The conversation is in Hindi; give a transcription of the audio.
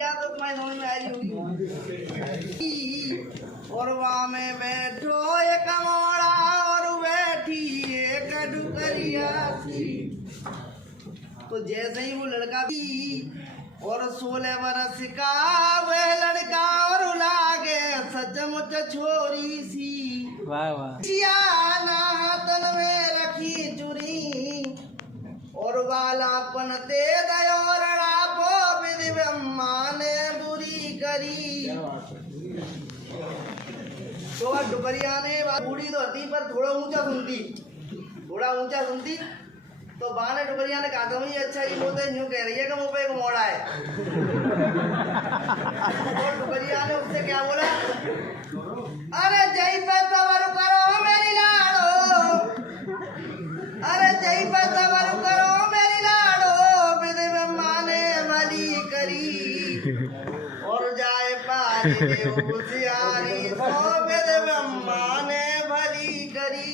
क्या तो तुम्हारी समझ में आई होगी। और वहाँ में बैठो एक मोड़ा और बैठी एक डुकरिया सी। तो जैसे ही वो लड़का और 16 बरस का वह लड़का और लागे सचमुच छोरी सी। वाह वाह। तन में रखी चुरी और वाला पन ते दयोरड़ा पो विधि ब्रह्मा ने बुरी करी। तो डुबरिया ने बूढ़ी तो हती पर थोड़ा ऊंचा सुनती तो बाने डुबरिया ने कहा था अच्छा ये बोलते यूं कह रही है कि मुंह पे एक मोड़ा है। और डुबरिया ने उससे क्या बोला, अरे जय पे सबर करो मेरी लाड़ो, अरे जय पे सबर करो मेरी लाड़ो विधि ब्रह्मा ने भली करी। और जाए पारी होशियारी सो विधि ब्रह्मा ने भली करी।